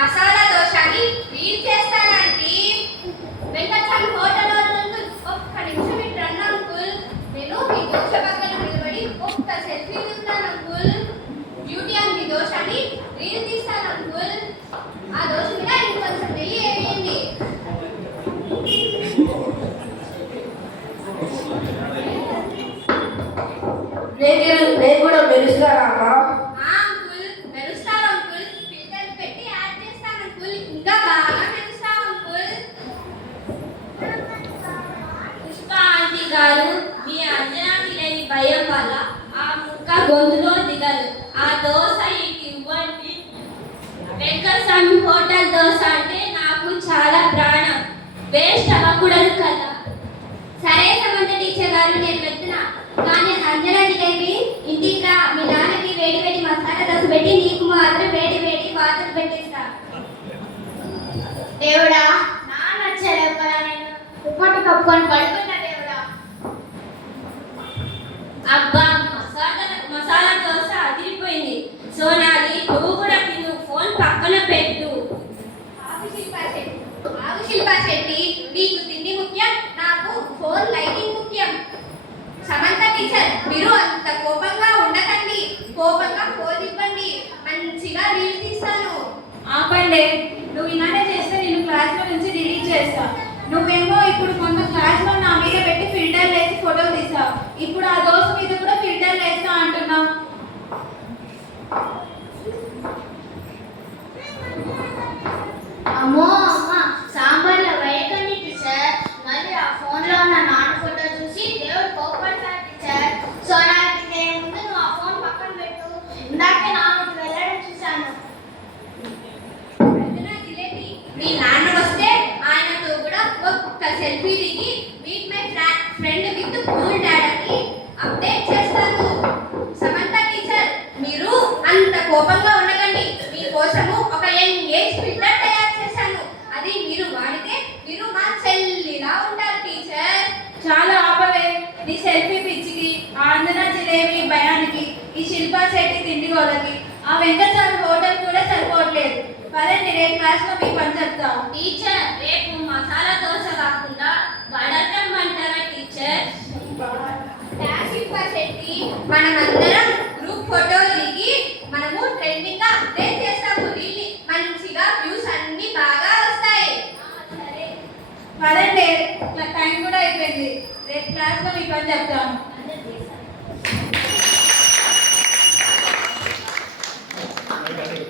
మసాలా దోశని రీల్ చేస్తానండి. Venkataswamy hotel uncle ఒక్క నిమిషం ఇటు రండి అంకుల్. నేను మీ దోశ పక్కన నిలబడి ఒక్క సెల్ఫీ తీస్తాను అంకుల్. బ్యూటీ అని మీ దోశని రీల్ తీస్తాను అంకుల్. ఆ దోశ మీద ఇంకొంచెం నెయ్యి వేయండి. నేను కూడా మెరుస్తానా అంకుల్? మెరుస్తారు అంకుల్. ఫిల్టర్ పెట్టి యాడ్ చేస్తాను అంకుల్. ఇంకా బాగా మెరుస్తాను అంకుల్. పుష్ప ఆంటీ గారు, మీ అంజనాకి లేని భయం వల్ల ఆ ముక్క గొంతులో దిగదు. ఆ దోశ ఇటు ఇవ్వండి. వెంకటస్వామి హోటల్ దోశ అంటే నాకు చాలా ప్రాణం. వేస్ట్ అవ్వకూడదు కదా. సరే సమంత టీచర్ గారు, నేను వెళ్తున్నా. కానీ అంజనా జిలేబీ ఇంటికి రా. మీ నాన్నకి వేడి వేడి మసాలా దోశ పెట్టి నీకు మాత్రం వేడి వేడి వాటర్ పెట్టిస్తా. దేవుడా, నా నచ్చలేవు కదా, నేను దుప్పటి కప్పుకొని పడుకున్నా. దేవుడా, అబ్బా మసాలా దోశ అదిరిపోయింది. సోనాలి, నువ్వు కూడా తిను. ఫోన్ పక్కన పెట్టు. ఆగు శిల్పా శెట్టి, నీకు తిండి ముఖ్యం, నాకు ఫోన్ లైటింగ్ ముఖ్యం. సమంత టీచర్, మీరు అంత కోపంగా ఉండకండి. కోపంగా ఫోన్ ఇవ్వండి, మంచిగా రీల్ తీస్తాను. ఆపండి. నువ్వు ఇలానే చేస్తే నేను క్లాస్లో నుంచి డిలీట్ చేస్తా. నువ్వేమో ఇప్పుడు కొంత క్లాస్లో నా మీద పెట్టి ఫిల్టర్ వేసి ఫోటో తీసావు. ఇప్పుడు ఆ దోశ మీద కూడా ఫిల్టర్ వేస్తా అంటున్నావు. అమ్మో అమ్మ, సాంబార్లో వేయకండి టీచర్. మళ్ళీ ఆ ఫోన్లో ఉన్న నాన్న ఫోటో చూసి దేవుడు కోపడతాడు టీచర్. సోనాకి నేను ముందు నువ్వు ఆ ఫోన్ పక్కన పెట్టు. ఇందాకే నాన్నకి వెళ్ళడం చూశాను. అంజనా జిలేబీ, మీ నాన్న వస్తే ఆయనతో కూడా ఒక్క సెల్ఫీ దిగి meet my friend with cool dad అని అప్డేట్ చేస్తాను. సమంత టీచర్, మీరు అంత కోపంగా ఉండకండి. మీకోసము ఒక ఎంగేజ్ ఫిల్టర్ తయారు చేశాను. అది మీరు వాడితే మీరు మా చెల్లిలా ఉంటారు టీచర్. చాలా ఆపవే. నీ సెల్ఫీ పిచ్చికి, ఆ అంజనా జిలేబీ భయానికి, ఈ శిల్పా శెట్టి తిండి గోలకి ఆ వెంకటస్వామి హోటల్ కూడా సరిపోవట్లేదు. పదండి, రేపు క్లాస్లో మీకు పని చెప్తా. టీచర్, రేపు మసాలా దోశ కాకుండా వడటం అంటారా టీచర్? శిల్పా శెట్టి, మనమందరం గ్రూప్ ఫోటోలు దిగి మనము ట్రెండింగ్ గా అప్డేట్ చేస్తాము. రీల్ మంచిగా వ్యూస్ అన్ని బాగా వస్తాయి. పదండి, టైం కూడా అయిపోయింది. రేపు క్లాస్లో మీకు పని చెప్తాను.